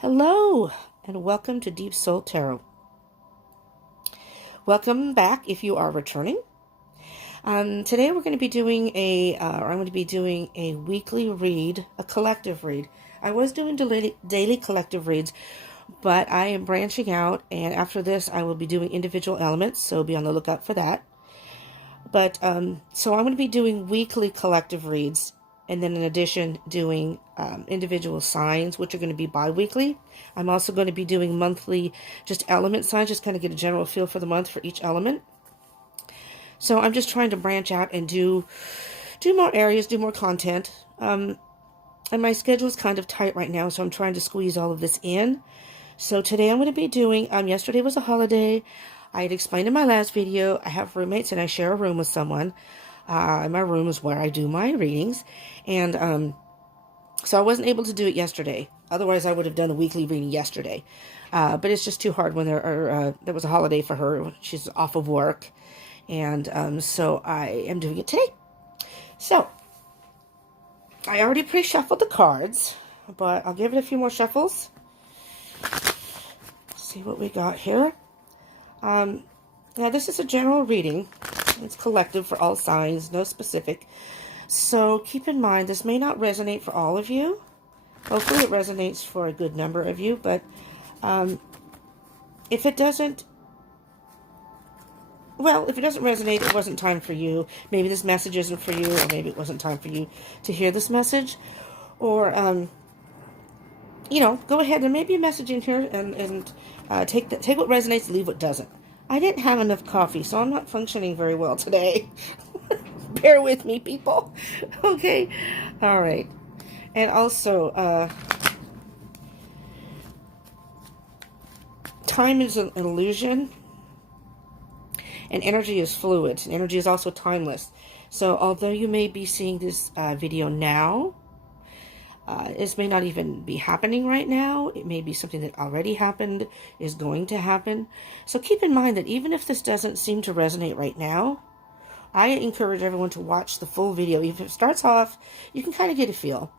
Hello, and welcome to Deep Soul Tarot. Welcome back if you are returning. Today we're going to be doing I'm going to be doing a weekly read, a collective read. I was doing daily collective reads, but I am branching out, and after this I will be doing individual elements, so be on the lookout for that. But, so I'm going to be doing weekly collective reads, and then in addition doing individual signs, which are going to be bi-weekly. I'm also going to be doing monthly just element signs, just kind of get a general feel for the month for each element. So I'm just trying to branch out and do more areas, do more content. And my schedule is kind of tight right now, so I'm trying to squeeze all of this in. So today I'm going to be doing, yesterday was a holiday. I had explained in my last video, I have roommates and I share a room with someone. My room is where I do my readings. And so I wasn't able to do it yesterday. Otherwise, I would have done a weekly reading yesterday. But it's just too hard when there was a holiday for her. She's off of work. And so I am doing it today. So, I already pre-shuffled the cards, but I'll give it a few more shuffles. See what we got here. Now, this is a general reading. It's collective for all signs, no specific. So keep in mind, this may not resonate for all of you. Hopefully it resonates for a good number of you, but if it doesn't resonate, it wasn't time for you. Maybe this message isn't for you, or maybe it wasn't time for you to hear this message. Or, go ahead. There may be a message in here, and take what resonates, leave what doesn't. I didn't have enough coffee, so I'm not functioning very well today. Bear with me, people. Okay? All right. And also, time is an illusion, and energy is fluid. And energy is also timeless. So, although you may be seeing this video now, this may not even be happening right now. It may be something that already happened, is going to happen. So keep in mind that even if this doesn't seem to resonate right now, I encourage everyone to watch the full video. If it starts off, you can kind of get a feel.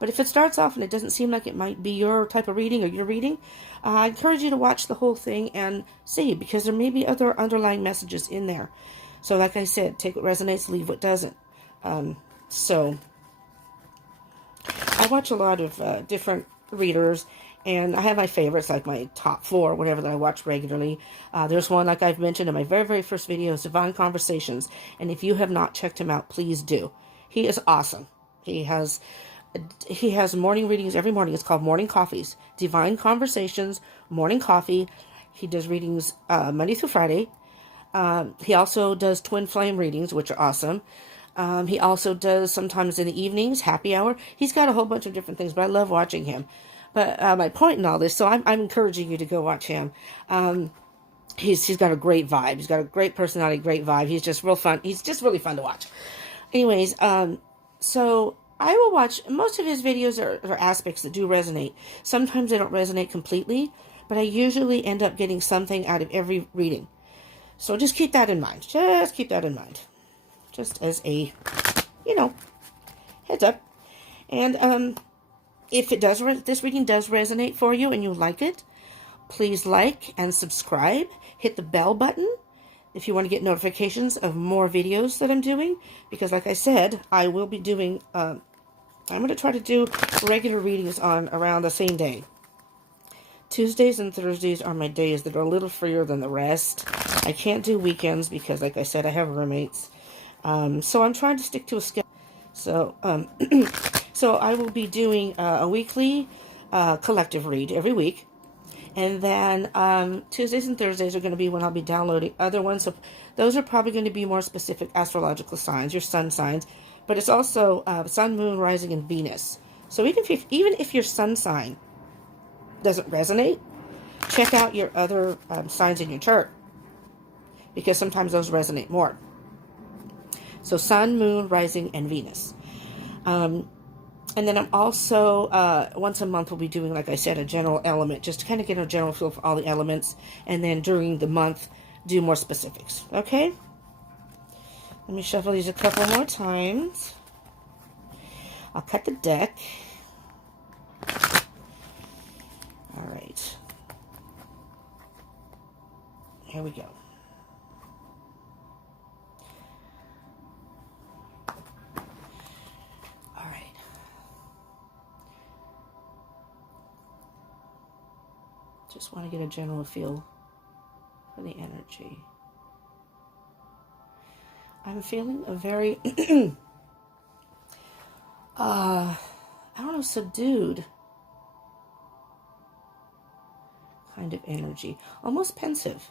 But if it starts off and it doesn't seem like it might be your type of reading or your reading, I encourage you to watch the whole thing and see, because there may be other underlying messages in there. So like I said, take what resonates, leave what doesn't. So I watch a lot of different readers, and I have my favorites, like my top 4, whatever, that I watch regularly. There's one, like I've mentioned in my very, very first video, is Divine Conversations, and if you have not checked him out, please do. He is awesome. He has morning readings every morning. It's called Morning Coffees. Divine Conversations, Morning Coffee. He does readings Monday through Friday. He also does twin flame readings, which are awesome. He also does sometimes in the evenings, happy hour. He's got a whole bunch of different things, but I love watching him. But my point in all this, so I'm encouraging you to go watch him. He's got a great vibe. He's got a great personality, great vibe. He's just real fun. He's just really fun to watch. Anyways, so I will watch, most of his videos are aspects that do resonate. Sometimes they don't resonate completely, but I usually end up getting something out of every reading. So just keep that in mind. Just keep that in mind. Just as a, heads up. And if it does, this reading does resonate for you and you like it, please like and subscribe. Hit the bell button if you want to get notifications of more videos that I'm doing. Because like I said, I will be doing, I'm going to try to do regular readings on around the same day. Tuesdays and Thursdays are my days that are a little freer than the rest. I can't do weekends because, like I said, I have roommates. So I'm trying to stick to a schedule. So, so I will be doing a weekly collective read every week. And then Tuesdays and Thursdays are going to be when I'll be downloading other ones. So those are probably going to be more specific astrological signs, your sun signs. But it's also sun, moon, rising, and Venus. So even if your sun sign doesn't resonate, check out your other signs in your chart, because sometimes those resonate more. So sun, moon, rising, and Venus. And then I'm also, once a month, we'll be doing, like I said, a general element, just to kind of get a general feel for all the elements. And then during the month, do more specifics. Okay? Let me shuffle these a couple more times. I'll cut the deck. All right. Here we go. All right. Just want to get a general feel for the energy. I'm feeling a very, I don't know, subdued kind of energy, almost pensive.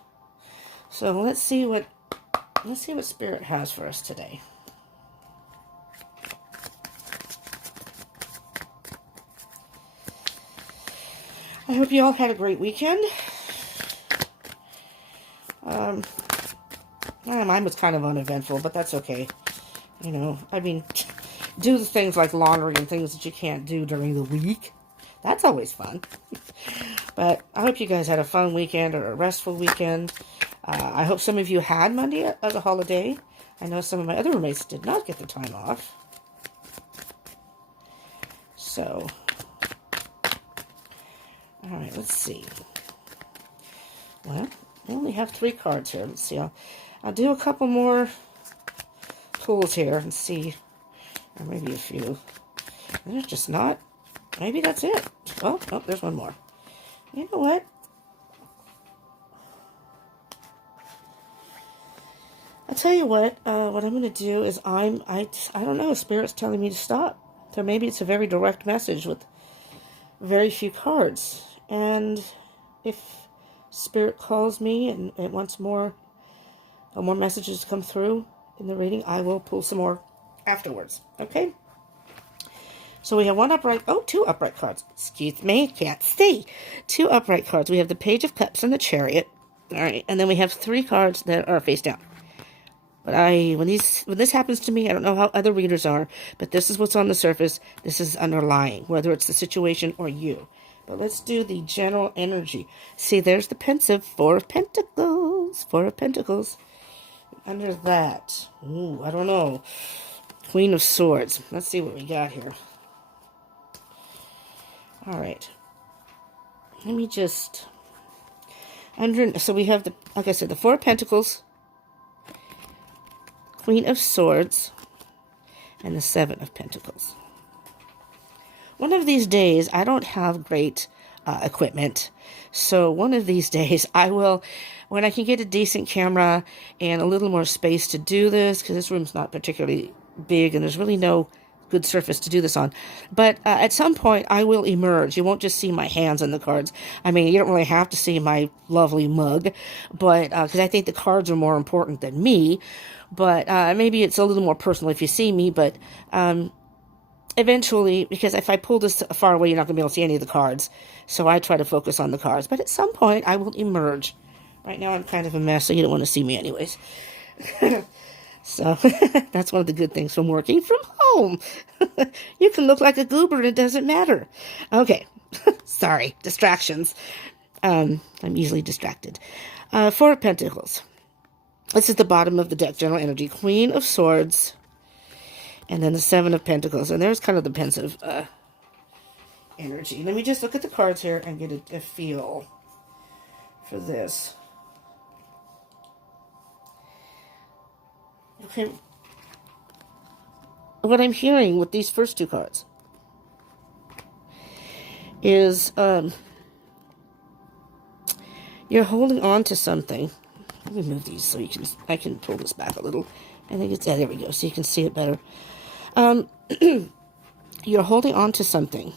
So let's see what Spirit has for us today. I hope you all had a great weekend. Mine was kind of uneventful, but that's okay. You know, I mean, do the things like laundry and things that you can't do during the week. That's always fun. But I hope you guys had a fun weekend or a restful weekend. I hope some of you had Monday as a holiday. I know some of my other roommates did not get the time off. So, all right, let's see. Well, I only have 3 cards here. Let's see. I'll do a couple more pulls here and see, or maybe a few. There's just not. Maybe that's it. Oh, there's one more. You know what? I'll tell you what I'm going to do is I don't know, Spirit's telling me to stop. So maybe it's a very direct message with very few cards. And if Spirit calls me and it wants more messages to come through in the reading, I will pull some more afterwards. Okay? So we have 2 upright cards. Excuse me, can't see. 2 upright cards. We have the Page of Cups and the Chariot. All right, and then we have 3 cards that are face down. But when this happens to me, I don't know how other readers are, but this is what's on the surface. This is underlying, whether it's the situation or you. But let's do the general energy. See, there's the pensive 4 of Pentacles. 4 of Pentacles. Under that, I don't know. Queen of Swords. Let's see what we got here. All right. Let me just... So we have, like I said, the 4 of Pentacles, Queen of Swords, and the 7 of Pentacles. One of these days, I don't have great equipment. So one of these days, I will, when I can get a decent camera and a little more space to do this, because this room's not particularly big and there's really no good surface to do this on. But at some point, I will emerge. You won't just see my hands on the cards. I mean, you don't really have to see my lovely mug, but because I think the cards are more important than me. But maybe it's a little more personal if you see me, but eventually, because if I pull this far away, you're not going to be able to see any of the cards. So I try to focus on the cards. But at some point, I will emerge. Right now, I'm kind of a mess, so you don't want to see me anyways. So that's one of the good things from working from home. You can look like a goober and it doesn't matter. Okay. Sorry. Distractions. I'm easily distracted. 4 of Pentacles. This is the bottom of the deck, general energy. Queen of Swords. And then the 7 of Pentacles. And there's kind of the pensive energy. Let me just look at the cards here and get a feel for this. Okay. What I'm hearing with these first 2 cards is you're holding on to something. Let me move these so I can pull this back a little. I think it's, there we go, so you can see it better. You're holding on to something.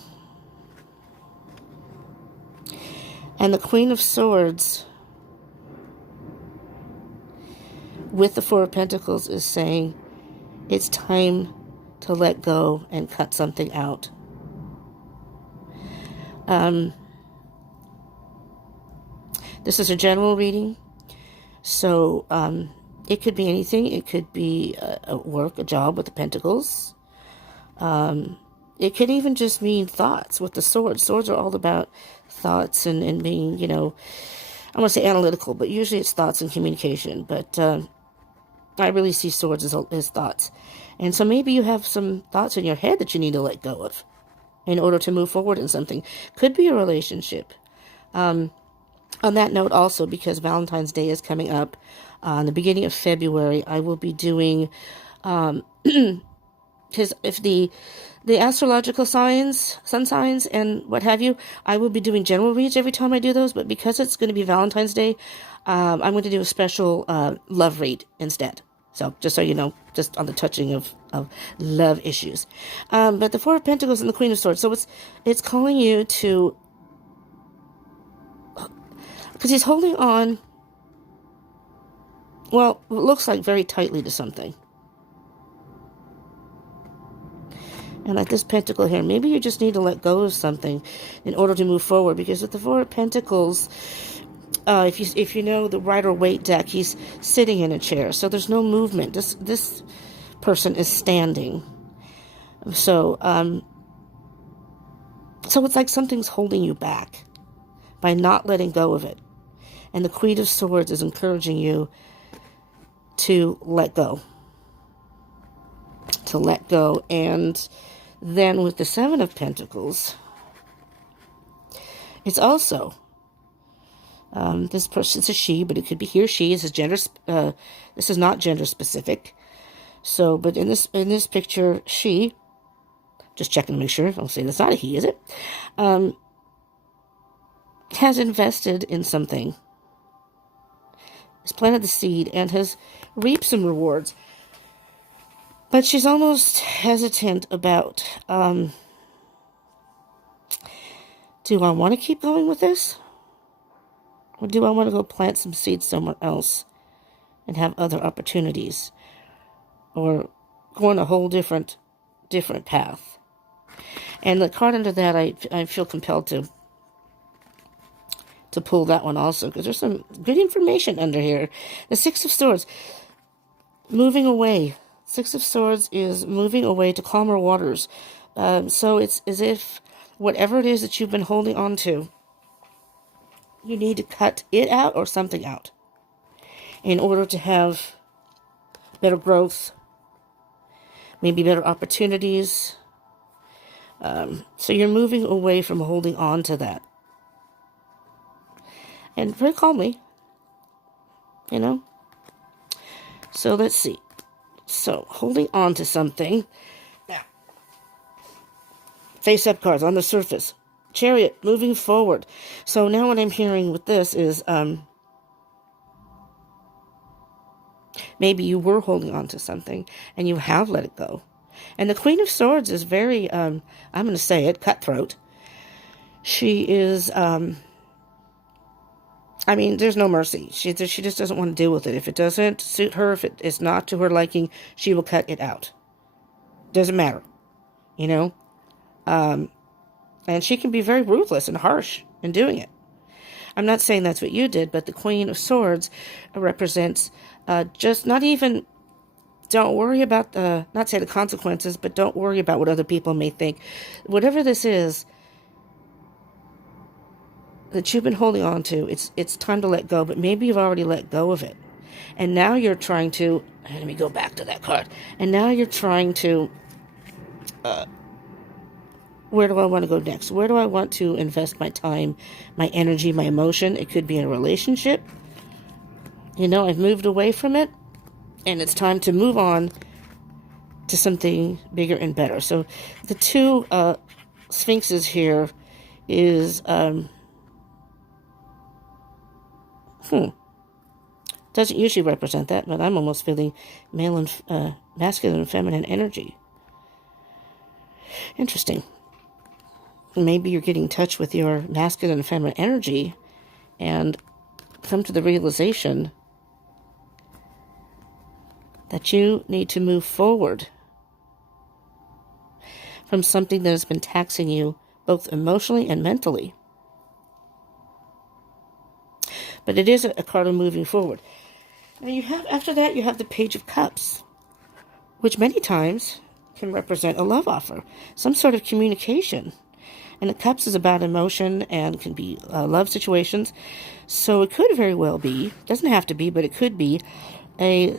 And the Queen of Swords with the 4 of Pentacles is saying it's time to let go and cut something out. This is a general reading, so it could be anything. It could be a work, a job with the Pentacles. It could even just mean thoughts with the swords. Swords are all about thoughts and being, you know, I want to say analytical, but usually it's thoughts and communication. But I really see swords as thoughts. And so maybe you have some thoughts in your head that you need to let go of in order to move forward in something. Could be a relationship. On that note also, because Valentine's Day is coming up, in the beginning of February, I will be doing, because if the astrological signs, sun signs, and what have you, I will be doing general reads every time I do those, but because it's going to be Valentine's Day, I'm going to do a special love read instead. So, just so you know, just on the touching of love issues. But the Four of Pentacles and the Queen of Swords, so it's calling you to, because he's holding on, well, it looks like very tightly to something. And like this pentacle here, maybe you just need to let go of something in order to move forward. Because with the Four of Pentacles, if you know the Rider-Waite deck, he's sitting in a chair, so there's no movement. This person is standing. So it's like something's holding you back by not letting go of it. And the Queen of Swords is encouraging you to let go. To let go. And then with the Seven of Pentacles, it's also, this person's a she, but it could be he or she. This is gender. This is not gender specific. So, but in this picture, she, just checking to make sure. I'll say that's not a he, is it? Has invested in something. Has planted the seed and has reaped some rewards. But she's almost hesitant about, do I want to keep going with this? Or do I want to go plant some seeds somewhere else and have other opportunities? Or go on a whole different path? And the card under that, I feel compelled to pull that one also, because there's some good information under here. The Six of Swords, moving away. Six of Swords is moving away to calmer waters. So it's as if whatever it is that you've been holding on to, you need to cut it out or something out in order to have better growth, maybe better opportunities. So you're moving away from holding on to that. And very calmly, you know. So let's see. So, holding on to something. Now, face-up cards on the surface. Chariot, moving forward. So now what I'm hearing with this is, maybe you were holding on to something and you have let it go. And the Queen of Swords is very, I'm going to say it, cutthroat. She is, I mean, there's no mercy. She just doesn't want to deal with it. If it doesn't suit her, if it is not to her liking, she will cut it out. Doesn't matter, you know? And she can be very ruthless and harsh in doing it. I'm not saying that's what you did, but the Queen of Swords represents just not even, don't worry about the, not say the consequences, but don't worry about what other people may think. Whatever this is that you've been holding on to, it's time to let go, but maybe you've already let go of it. And now you're trying to, let me go back to that card, and now you're trying to, where do I want to go next? Where do I want to invest my time, my energy, my emotion? It could be in a relationship. You know, I've moved away from it, and it's time to move on to something bigger and better. So the two sphinxes here is, doesn't usually represent that, but I'm almost feeling male and masculine and feminine energy. Interesting. Maybe you're getting in touch with your masculine and feminine energy and come to the realization that you need to move forward from something that has been taxing you both emotionally and mentally. But it is a card of moving forward. Now you have, after that, you have the Page of Cups, which many times can represent a love offer, some sort of communication. And the Cups is about emotion and can be love situations. So it could very well be, doesn't have to be, but it could be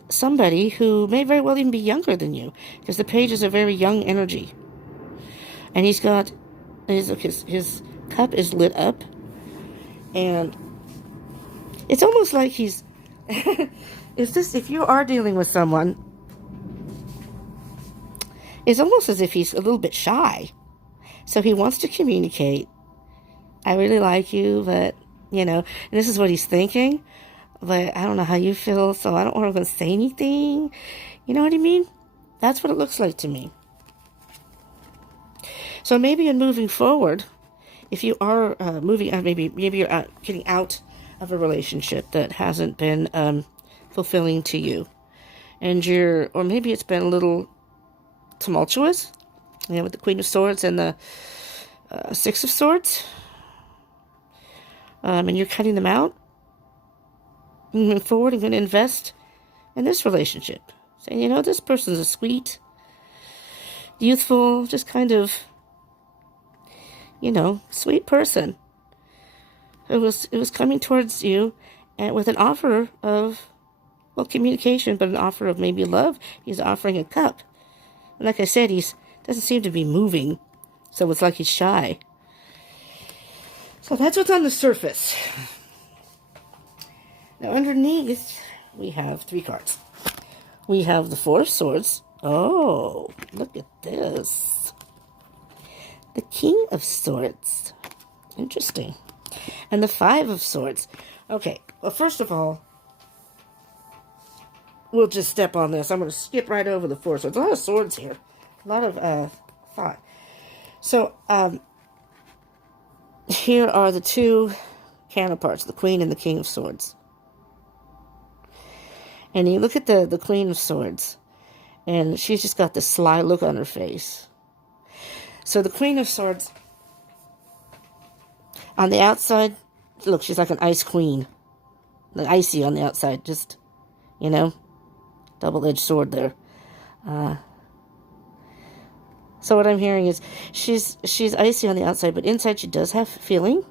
somebody who may very well even be younger than you, because the Page is a very young energy. And he's got, his cup is lit up, And it's almost like he's, if you are dealing with someone, it's almost as if he's a little bit shy. So he wants to communicate. I really like you, but, and this is what he's thinking. But I don't know how you feel, so I don't want to say anything. You know what I mean? That's what it looks like to me. So maybe in moving forward, if you are maybe you're getting out of a relationship that hasn't been fulfilling to you, and or maybe it's been a little tumultuous, with the Queen of Swords and the Six of Swords, and you're cutting them out. Moving forward, I'm going to invest in this relationship. Saying, this person's a sweet, youthful, just kind of, sweet person. It was coming towards you and with an offer of, communication, but an offer of maybe love. He's offering a cup. And like I said, he doesn't seem to be moving. So it's like he's shy. So that's what's on the surface. Now, underneath, we have 3 cards. We have the 4 of Swords. Oh, look at this. The King of Swords. Interesting. And the 5 of Swords. Okay, well, first of all, we'll just step on this. I'm going to skip right over the 4 swords. A lot of swords here. A lot of thought. So, here are the 2 counterparts, the Queen and the King of Swords. And you look at the Queen of Swords, and she's just got this sly look on her face. So the Queen of Swords, on the outside, look, she's like an ice queen. Like icy on the outside, just, double-edged sword there. So what I'm hearing is she's icy on the outside, but inside she does have feeling.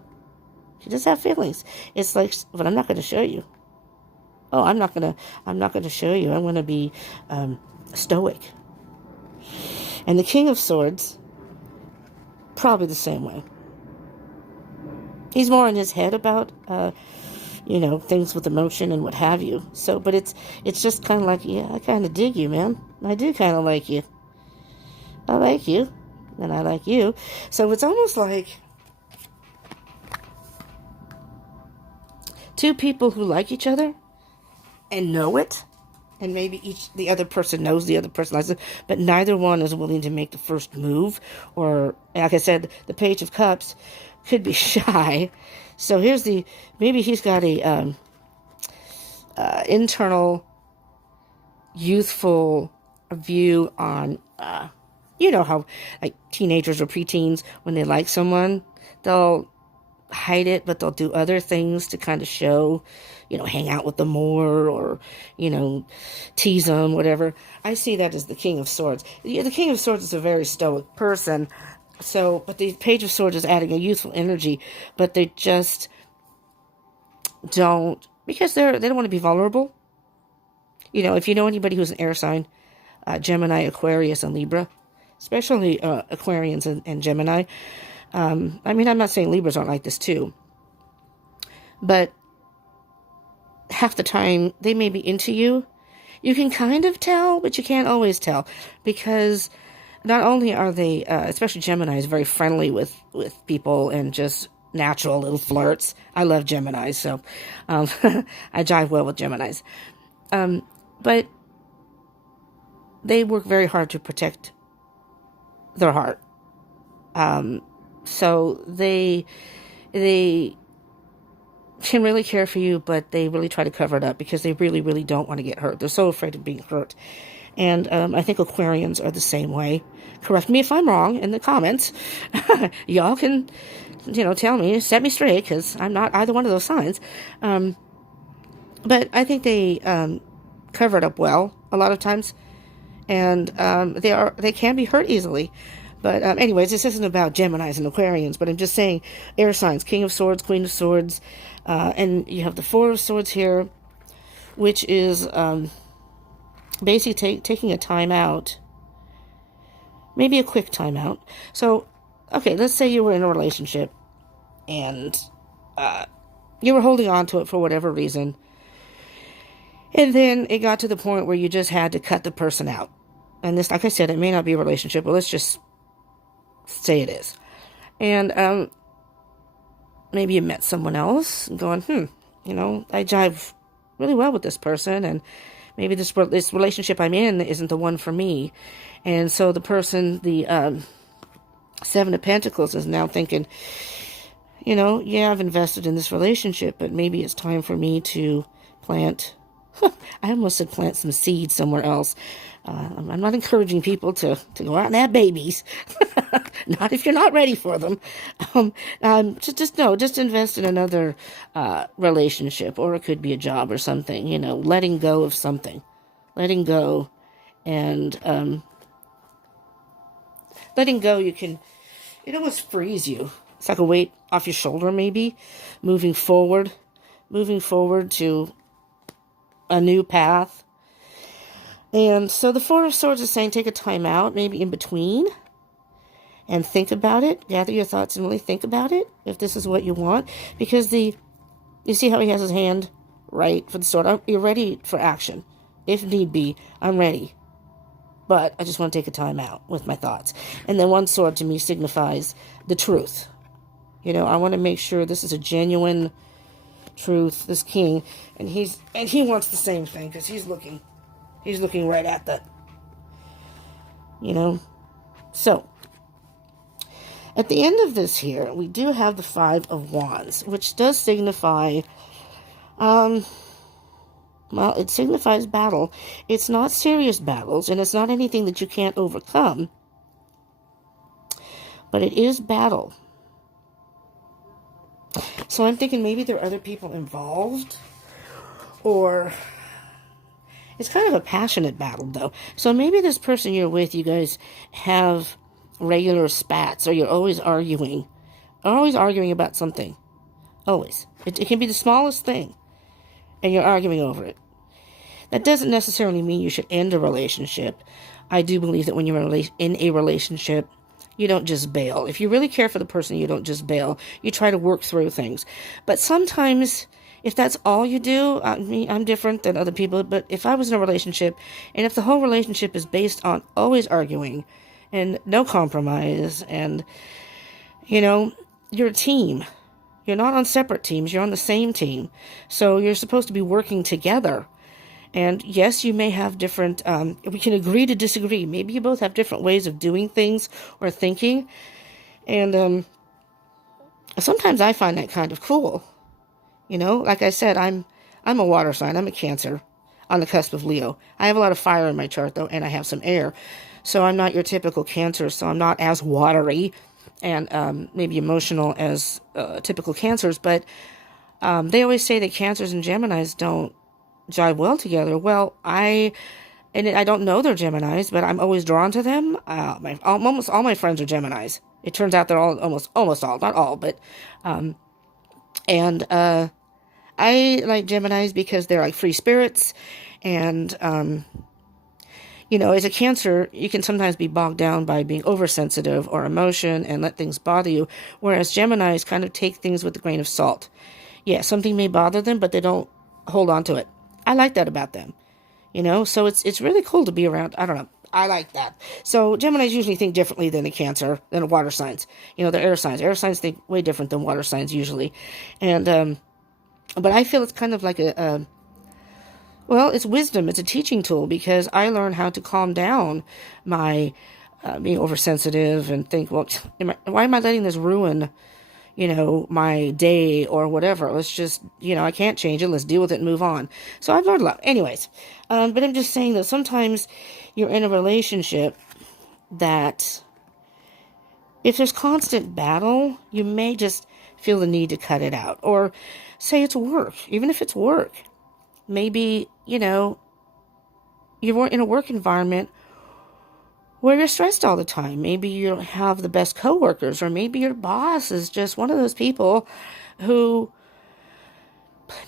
She does have feelings. It's like, but I'm not going to show you. Oh, I'm not gonna show you. I'm going to be stoic. And the King of Swords, probably the same way. He's more in his head about, things with emotion and what have you. So, but it's just kind of like, yeah, I kind of dig you, man. I do kind of like you. I like you, and I like you. So it's almost like 2 people who like each other and know it, and maybe the other person knows the other person likes it, but neither one is willing to make the first move. Or, like I said, the Page of Cups could be shy. So maybe he's got a internal, youthful view on, how, like, teenagers or preteens, when they like someone, they'll hide it, but they'll do other things to kind of show, hang out with them more, or, tease them, whatever. I see that as the King of Swords. The King of Swords is a very stoic person, but the Page of Swords is adding a youthful energy, but they just don't, because they don't want to be vulnerable. If you know anybody who's an air sign, Gemini, Aquarius, and Libra, especially Aquarians and Gemini. I'm not saying Libras aren't like this too, but half the time they may be into you. You can kind of tell, but you can't always tell, because not only are they, especially Geminis, very friendly with people and just natural little flirts. I love Geminis, so I jive well with Geminis. But they work very hard to protect their heart. So they can really care for you, but they really try to cover it up because they really, really don't want to get hurt. They're so afraid of being hurt. And I think Aquarians are the same way. Correct me if I'm wrong in the comments. Y'all can, tell me, set me straight, because I'm not either one of those signs. But I think they cover it up well a lot of times. And they can be hurt easily. But anyways, this isn't about Geminis and Aquarians, but I'm just saying air signs, King of Swords, Queen of Swords, and you have the Four of Swords here, which is basically taking a time out, maybe a quick time out. So, okay, let's say you were in a relationship and You were holding on to it for whatever reason. And then it got to the point where you just had to cut the person out. And this, like I said, it may not be a relationship, but let's just say it is. And maybe you met someone else going, I jive really well with this person, and maybe this relationship I'm in isn't the one for me. And so the person, the Seven of Pentacles, is now thinking, yeah, I've invested in this relationship, but maybe it's time for me to plant. I almost said plant some seeds somewhere else. I'm not encouraging people to go out and have babies. Not if you're not ready for them. Just invest in another relationship, or it could be a job or something. Letting go of something, letting go, and letting go. It almost frees you. It's like a weight off your shoulder, maybe. Moving forward to a new path. And so the Four of Swords is saying take a time out, maybe in between, and think about it. Gather your thoughts and really think about it, if this is what you want. Because you see how he has his hand right for the sword? You're ready for action. If need be, I'm ready. But I just want to take a time out with my thoughts. And then one sword to me signifies the truth. I want to make sure this is a genuine truth, this king. And he wants the same thing, because he's looking right at that. So, at the end of this here, we do have the Five of Wands, which does signify, it signifies battle. It's not serious battles, and it's not anything that you can't overcome, but it is battle. So I'm thinking maybe there are other people involved, or it's kind of a passionate battle, though. So maybe this person you're with, you guys have regular spats, or you're always arguing about something. Always. It can be the smallest thing, and you're arguing over it. That doesn't necessarily mean you should end a relationship. I do believe that when you're in a relationship, you don't just bail. If you really care for the person, you don't just bail. You try to work through things. But sometimes, if that's all you do, I'm different than other people, but if I was in a relationship, and if the whole relationship is based on always arguing and no compromise, and, you're a team. You're not on separate teams. You're on the same team. So you're supposed to be working together. And yes, you may have different, we can agree to disagree. Maybe you both have different ways of doing things or thinking. And sometimes I find that kind of cool. Like I said, I'm a water sign. I'm a Cancer on the cusp of Leo. I have a lot of fire in my chart, though, and I have some air. So I'm not your typical Cancer, so I'm not as watery and maybe emotional as typical Cancers. But they always say that Cancers and Geminis don't jive well together. Well, I don't know they're Geminis, but I'm always drawn to them. Almost all my friends are Geminis. It turns out they're all almost all, not all, but and I like Geminis because they're like free spirits, and as a Cancer, you can sometimes be bogged down by being oversensitive or emotion and let things bother you, whereas Geminis kind of take things with a grain of salt. Yeah, something may bother them, but they don't hold on to it. I like that about them, so it's really cool to be around. I don't know. I like that. So Geminis usually think differently than than water signs. They're air signs. Air signs think way different than water signs usually. And, but I feel it's kind of like it's wisdom. It's a teaching tool, because I learned how to calm down my being oversensitive and think, well, why am I letting this ruin my day or whatever? Let's just, I can't change it. Let's deal with it and move on. So I've learned a lot. Anyways, but I'm just saying that sometimes you're in a relationship that if there's constant battle, you may just feel the need to cut it out. Or say it's work. Even if it's work. Maybe, you're in a work environment where you're stressed all the time. Maybe you don't have the best coworkers, or maybe your boss is just one of those people who,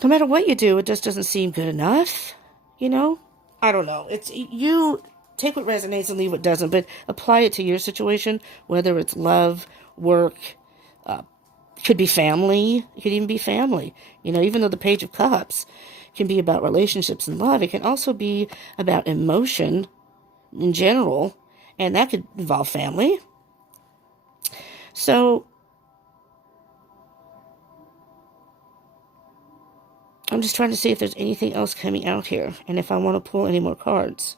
no matter what you do, it just doesn't seem good enough. I don't know. It's you take what resonates and leave what doesn't, but apply it to your situation, whether it's love, work, Could be family. It could even be family. You know, even though the Page of Cups can be about relationships and love, it can also be about emotion in general, and that could involve family. So I'm just trying to see if there's anything else coming out here, and if I want to pull any more cards.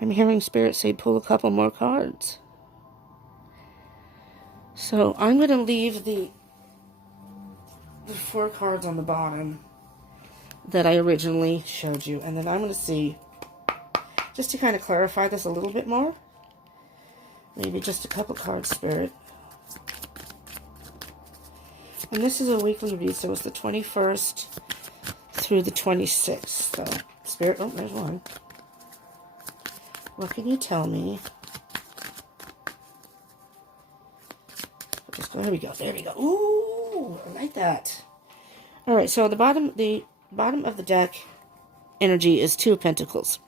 I'm hearing Spirit say pull a couple more cards. So I'm going to leave the 4 cards on the bottom that I originally showed you, and then I'm going to see, just to kind of clarify this a little bit more, maybe just a couple cards, Spirit. And this is a weekly read, so it's the 21st through the 26th. So, Spirit, oh, there's one. What can you tell me? Just go, there we go, there we go. Ooh, I like that. All right, so the bottom of the deck energy is 2 of Pentacles.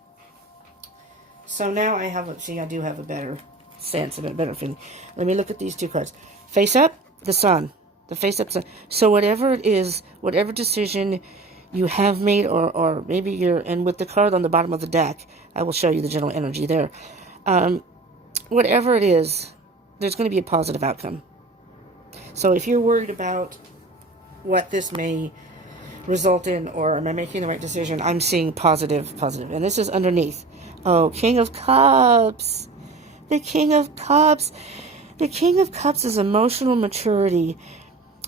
So now I have, I do have a better sense and a better feeling. Let me look at these 2 cards. Face up, the Sun. The face up Sun. So whatever it is, whatever decision you have made, or maybe you're, and with the card on the bottom of the deck, I will show you the general energy there. Whatever it is, there's going to be a positive outcome. So if you're worried about what this may result in, or am I making the right decision, I'm seeing positive. And this is underneath. Oh, King of Cups. The King of Cups. The King of Cups is emotional maturity.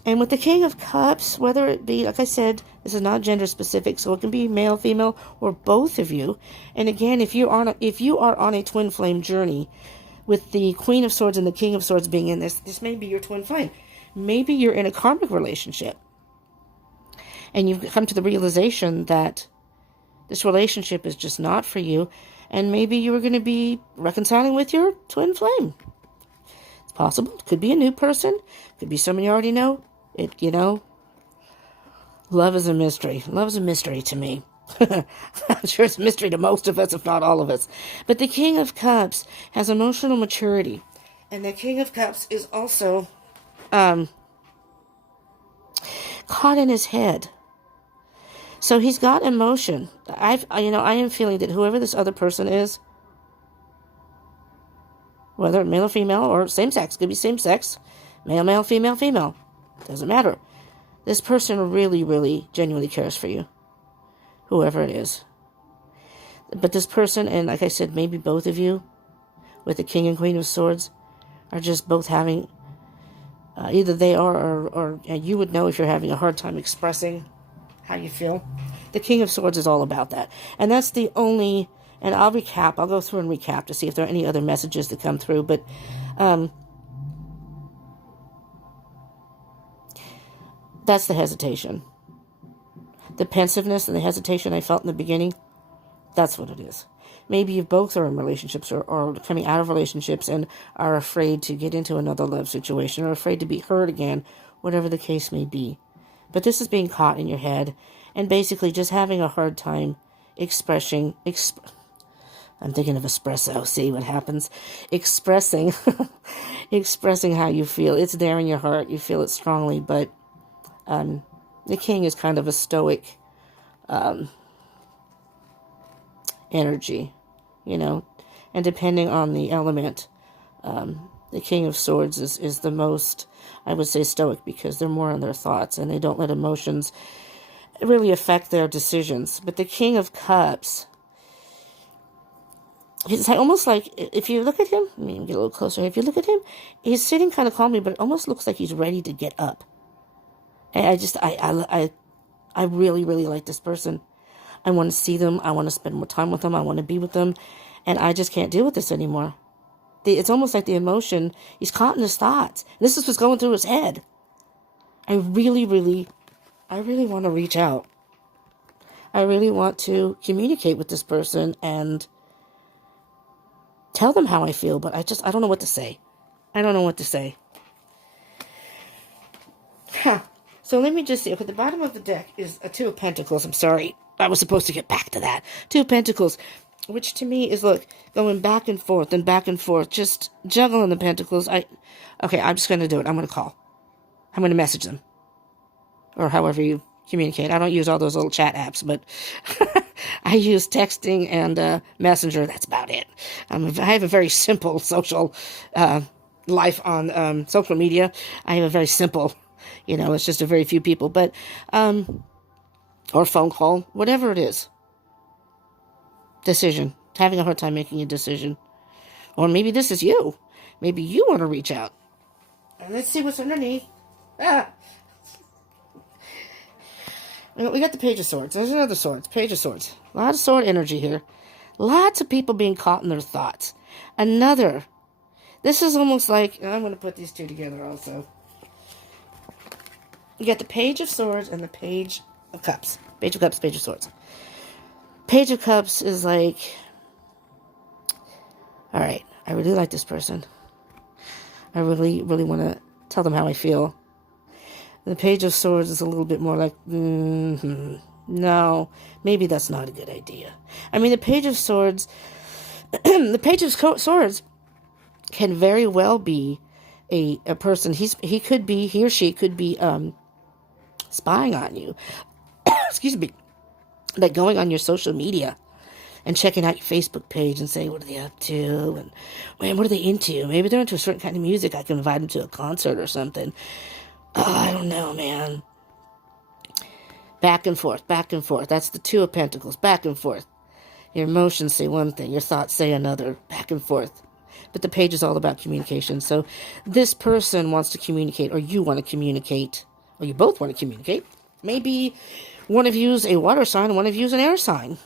And with the King of Cups, whether it be, like I said, this is not gender specific, so it can be male, female, or both of you. And again, if you are on a twin flame journey, with the Queen of Swords and the King of Swords being in this may be your twin flame. Maybe you're in a karmic relationship, and you've come to the realization that this relationship is just not for you, and maybe you were going to be reconciling with your twin flame. It's possible. It could be a new person. It could be someone you already know. Love is a mystery. Love is a mystery to me. I'm sure it's a mystery to most of us, if not all of us. But the King of Cups has emotional maturity. And the King of Cups is also caught in his head. So he's got emotion. I am feeling that whoever this other person is, whether male or female, or same sex, could be same sex, male, female, doesn't matter. This person really, really, genuinely cares for you, whoever it is. But this person, and like I said, maybe both of you, with the King and Queen of Swords, are just both having, either they are, or you would know if you're having a hard time expressing how you feel. The King of Swords is all about that. And that's the only, and I'll go through and recap to see if there are any other messages that come through, but that's the hesitation. The pensiveness and the hesitation I felt in the beginning, that's what it is. Maybe you both are in relationships or coming out of relationships and are afraid to get into another love situation or afraid to be hurt again, whatever the case may be. But this is being caught in your head and basically just having a hard time expressing, I'm thinking of espresso, see what happens? Expressing how you feel. It's there in your heart, you feel it strongly, but the King is kind of a stoic energy, and depending on the element, the King of Swords is the most, I would say, stoic, because they're more on their thoughts and they don't let emotions really affect their decisions. But the King of Cups, it's almost like, if you look at him, let me get a little closer. If you look at him, he's sitting kind of calmly, but it almost looks like he's ready to get up. And I really, really like this person. I want to see them. I want to spend more time with them. I want to be with them. And I just can't deal with this anymore. It's almost like the emotion, he's caught in his thoughts. This is what's going through his head. I really want to reach out. I really want to communicate with this person and tell them how I feel, but I don't know what to say. So let me just see. Okay, the bottom of the deck is a 2 of Pentacles. I'm sorry. I was supposed to get back to that. 2 of Pentacles. which to me is, look, going back and forth and back and forth, just juggling the pentacles. Okay, I'm just going to do it. I'm going to call. I'm going to message them. Or however you communicate. I don't use all those little chat apps, but I use texting and Messenger. That's about it. I have a very simple social life on social media. I have a very simple, it's just a very few people. But, or phone call, whatever it is. Decision. Having a hard time making a decision. Or maybe this is you. Maybe you want to reach out. And let's see what's underneath. We got the Page of Swords. There's another Swords. Page of Swords. A lot of sword energy here. Lots of people being caught in their thoughts. Another. This is almost like, and I'm going to put these two together also. You got the Page of Swords and the Page of Cups. Page of Cups, Page of Swords. Page of Cups is like, all right, I really like this person. I really, really want to tell them how I feel. The Page of Swords is a little bit more like, no, maybe that's not a good idea. I mean, the Page of Swords, the Page of Swords can very well be a person. He or she could be spying on you. Excuse me. Like going on your social media and checking out your Facebook page and saying, what are they up to? And, man, what are they into? Maybe they're into a certain kind of music. I can invite them to a concert or something. Oh, I don't know, man. Back and forth, back and forth. That's the Two of Pentacles, back and forth. Your emotions say one thing, your thoughts say another, back and forth. But the page is all about communication. So this person wants to communicate, or you want to communicate, or you both want to communicate. Maybe one of you is a water sign, one of you is an air sign.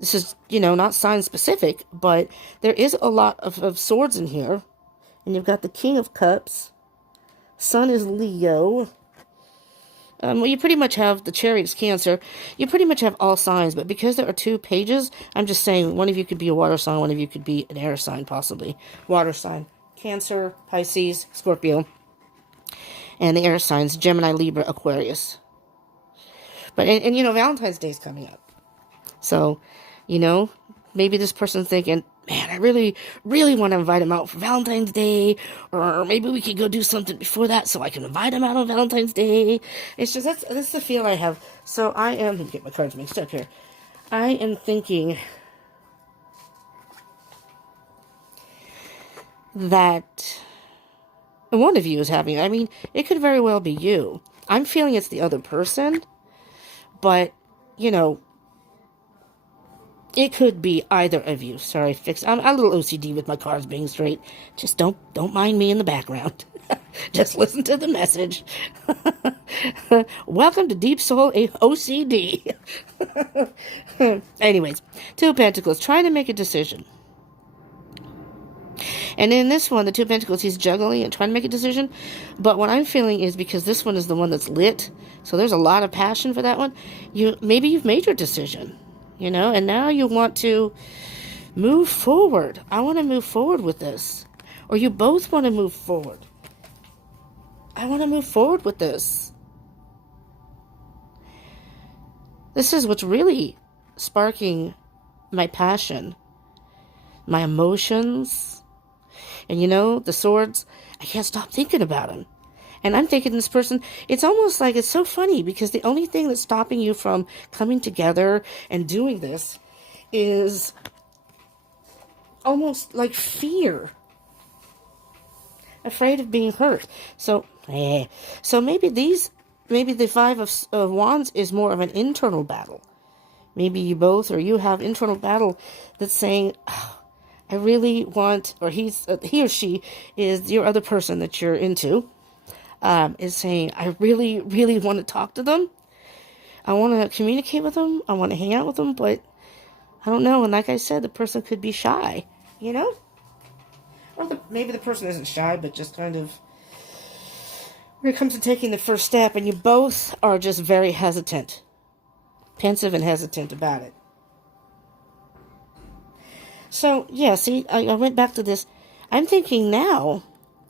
This is, not sign specific, but there is a lot of swords in here. And you've got the King of Cups. Sun is Leo. Well, you pretty much have the Chariot's Cancer. You pretty much have all signs, but because there are two pages, I'm just saying one of you could be a water sign, one of you could be an air sign, possibly. Water sign. Cancer, Pisces, Scorpio. And the air signs, Gemini, Libra, Aquarius. But, and Valentine's Day is coming up. So, maybe this person's thinking, man, I really, really want to invite him out for Valentine's Day. Or maybe we could go do something before that so I can invite him out on Valentine's Day. It's just, that's the feel I have. So I am, let me get my cards mixed up here. I am thinking that one of you is having, it could very well be you. I'm feeling it's the other person. But, it could be either of you. Sorry, I'm a little OCD with my cards being straight. Just don't mind me in the background. Just listen to the message. Welcome to Deep Soul OCD. Anyways, Two of Pentacles, trying to make a decision. And in this one, the Two of Pentacles, he's juggling and trying to make a decision. But what I'm feeling is because this one is the one that's lit, so there's a lot of passion for that one. Maybe you've made your decision, and now you want to move forward. I want to move forward with this. Or you both want to move forward. I want to move forward with this. This is what's really sparking my passion, my emotions. And the swords, I can't stop thinking about them. And I'm thinking this person, it's almost like it's so funny because the only thing that's stopping you from coming together and doing this is almost like fear. Afraid of being hurt. So maybe the Five of Wands is more of an internal battle. Maybe you both or you have internal battle that's saying, oh, I really want, or he or she is your other person that you're into, is saying, I really, really want to talk to them. I want to communicate with them. I want to hang out with them, but I don't know. And like I said, the person could be shy, Or maybe the person isn't shy, but just kind of, when it comes to taking the first step, and you both are just very hesitant, pensive and hesitant about it. So, yeah, see, I went back to this. I'm thinking now,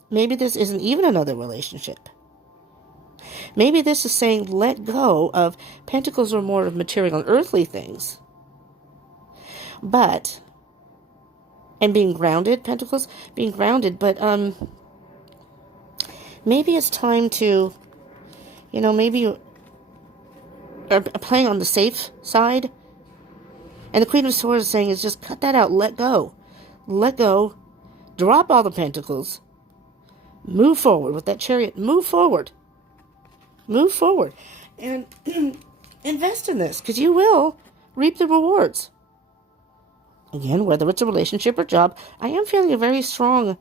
maybe this isn't even another relationship. Maybe this is saying let go of, Pentacles are more of material and earthly things. But, and being grounded, Pentacles, being grounded, but maybe it's time to, maybe you are playing on the safe side. And the Queen of Swords is saying is just cut that out, let go. Let go, drop all the pentacles, move forward with that Chariot, move forward. Move forward. And invest in this, because you will reap the rewards. Again, whether it's a relationship or job, I am feeling a very strong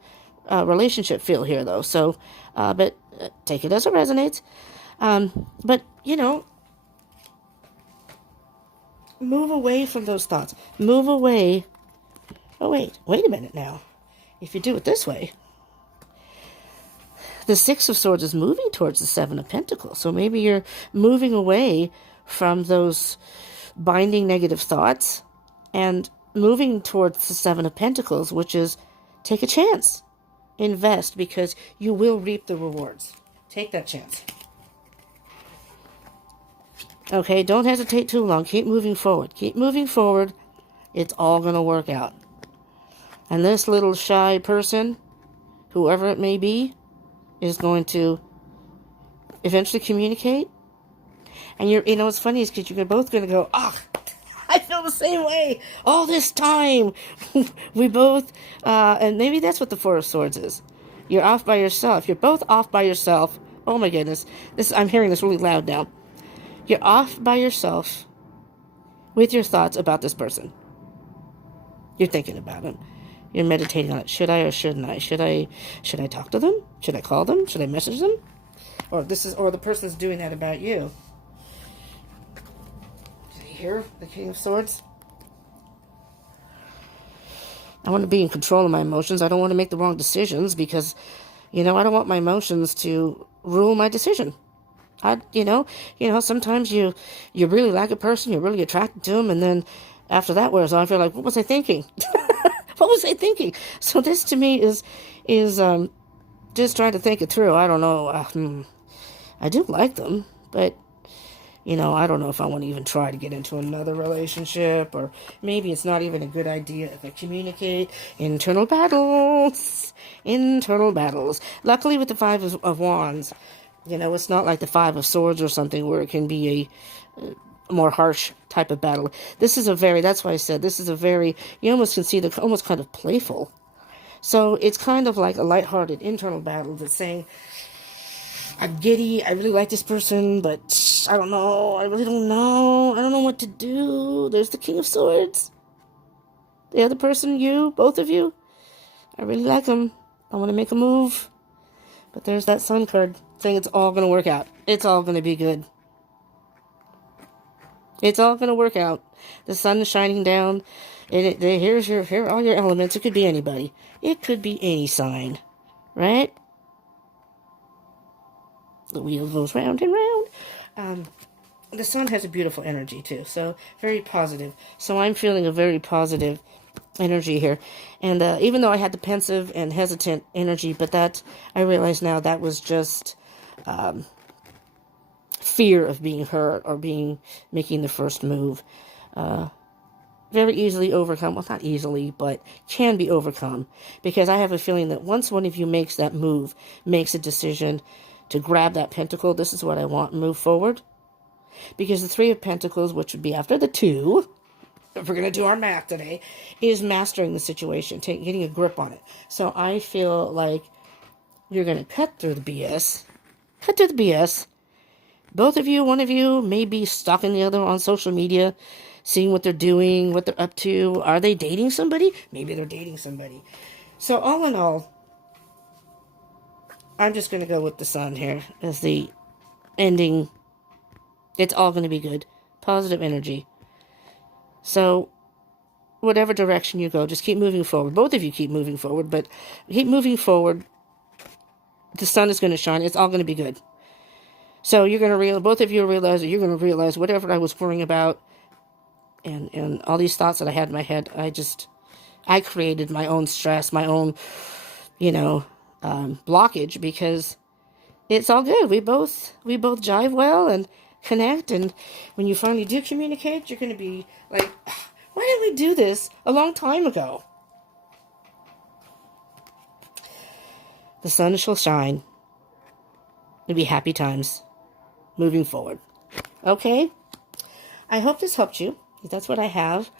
relationship feel here, though. So, but take it as it resonates. But, move away from those thoughts. Move away. Oh, wait a minute now. If you do it this way, the Six of Swords is moving towards the Seven of Pentacles. So maybe you're moving away from those binding negative thoughts and moving towards the Seven of Pentacles, which is take a chance. Invest, because you will reap the rewards. Take that chance. Okay, don't hesitate too long. Keep moving forward. Keep moving forward. It's all going to work out. And this little shy person, whoever it may be, is going to eventually communicate. And what's funny is because you're both going to go, I feel the same way all this time. We both, and maybe that's what the Four of Swords is. You're off by yourself. You're both off by yourself. Oh my goodness. I'm hearing this really loud now. You're off by yourself with your thoughts about this person. You're thinking about him. You're meditating on it. Should I or shouldn't I? Should I talk to them? Should I call them? Should I message them? Or the person's doing that about you. Did you hear the King of Swords? I want to be in control of my emotions. I don't want to make the wrong decisions because, I don't want my emotions to rule my decision. Sometimes you really like a person, you're really attracted to them, and then after that wears off, you're like, what was I thinking? What was I thinking? So this to me is just trying to think it through. I don't know. I do like them, but I don't know if I want to even try to get into another relationship, or maybe it's not even a good idea if I communicate. Internal battles. Luckily with the Five of Wands, it's not like the Five of Swords or something where it can be a more harsh type of battle. This is that's why I said this is you almost can see the almost kind of playful. So it's kind of like a lighthearted internal battle that's saying, I'm giddy, I really like this person, but I don't know, I really don't know, I don't know what to do. There's the King of Swords. The other person, both of you, I really like them. I want to make a move. But there's that Sun card saying it's all going to work out. It's all going to be good. It's all going to work out. The sun is shining down. And here are all your elements. It could be anybody. It could be any sign. Right? The wheel goes round and round. The sun has a beautiful energy too. So very positive. So I'm feeling a very positive energy here. And even though I had the pensive and hesitant energy, but that I realize now that was just fear of being hurt or making the first move. Very easily overcome. Well, not easily, but can be overcome. Because I have a feeling that once one of you makes that move, makes a decision to grab that pentacle, this is what I want, move forward. Because the Three of Pentacles, which would be after the two, if we're going to do our math today, is mastering the situation, getting a grip on it. So I feel like you're going to cut through the BS. Cut through the BS. Both of you, one of you, may be stalking the other on social media, seeing what they're doing, what they're up to. Are they dating somebody? Maybe they're dating somebody. So all in all, I'm just going to go with the sun here as the ending. It's all going to be good. Positive energy. So whatever direction you go, just keep moving forward. Both of you keep moving forward, but keep moving forward. The sun is going to shine. It's all going to be good. So you're going to realize, both of you realize that you're going to realize whatever I was worrying about and all these thoughts that I had in my head, I created my own stress, my own, blockage, because it's all good. We both jive well and connect. And when you finally do communicate, you're going to be like, Why didn't we do this a long time ago? The sun shall shine. It'll be happy times moving forward. Okay? I hope this helped you. That's what I have.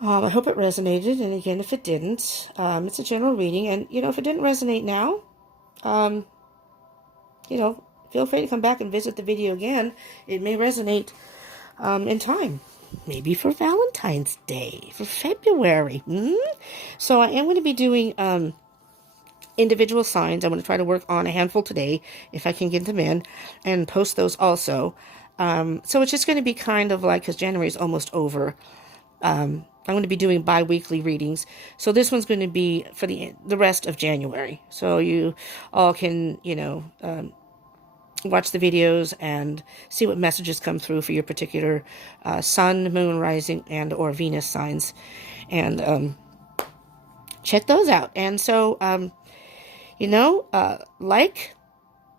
I hope it resonated. And again, if it didn't, it's a general reading. And, if it didn't resonate now, feel free to come back and visit the video again. It may resonate in time. Maybe for Valentine's Day, for February. So I am going to be doing individual signs. I'm going to try to work on a handful today, if I can get them in, and post those also. So it's just going to be kind of like, because January is almost over, I'm going to be doing bi-weekly readings. So this one's going to be for the rest of January. So you all can, watch the videos and see what messages come through for your particular sun, moon, rising, and or Venus signs. And check those out. And so, like,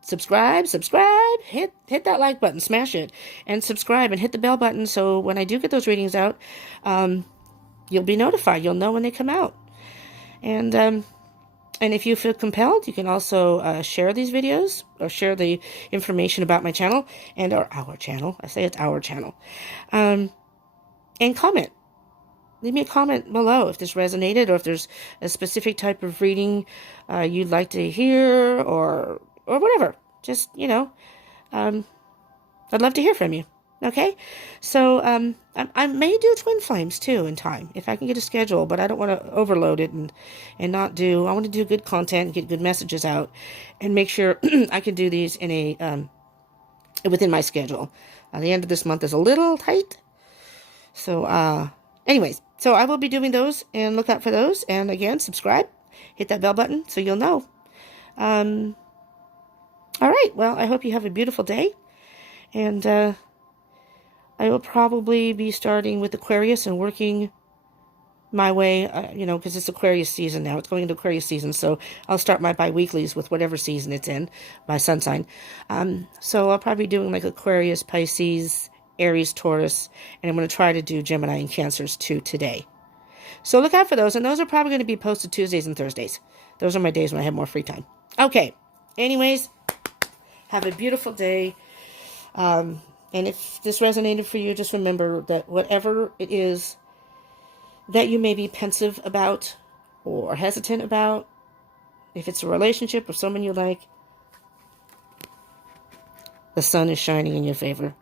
subscribe, hit that like button, smash it, and subscribe, and hit the bell button so when I do get those readings out, you'll be notified. You'll know when they come out. And if you feel compelled, you can also share these videos or share the information about my channel or our channel. I say it's our channel. And comment. Leave me a comment below if this resonated, or if there's a specific type of reading you'd like to hear, or whatever. Just, I'd love to hear from you. Okay? So, I may do twin flames too in time, if I can get a schedule, but I don't want to overload it and not do. I want to do good content, get good messages out, and make sure I can do these in a, within my schedule. The end of this month is a little tight. So, anyways, so I will be doing those, and look out for those. And again, subscribe, hit that bell button so you'll know. All right. Well, I hope you have a beautiful day. And, I will probably be starting with Aquarius and working my way, because it's Aquarius season now. It's going into Aquarius season, so I'll start my bi-weeklies with whatever season it's in, by sun sign. So I'll probably be doing like Aquarius, Pisces, Aries, Taurus, and I'm going to try to do Gemini and Cancers too today. So look out for those, and those are probably going to be posted Tuesdays and Thursdays. Those are my days when I have more free time. Okay, anyways, have a beautiful day. And if this resonated for you, just remember that whatever it is that you may be pensive about or hesitant about, if it's a relationship or someone you like, the sun is shining in your favor.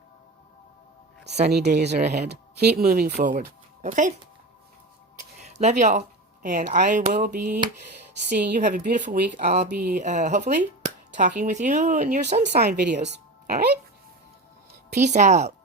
Sunny days are ahead. Keep moving forward. Okay? Love y'all. And I will be seeing you. Have a beautiful week. I'll be, hopefully, talking with you in your sun sign videos. All right? Peace out.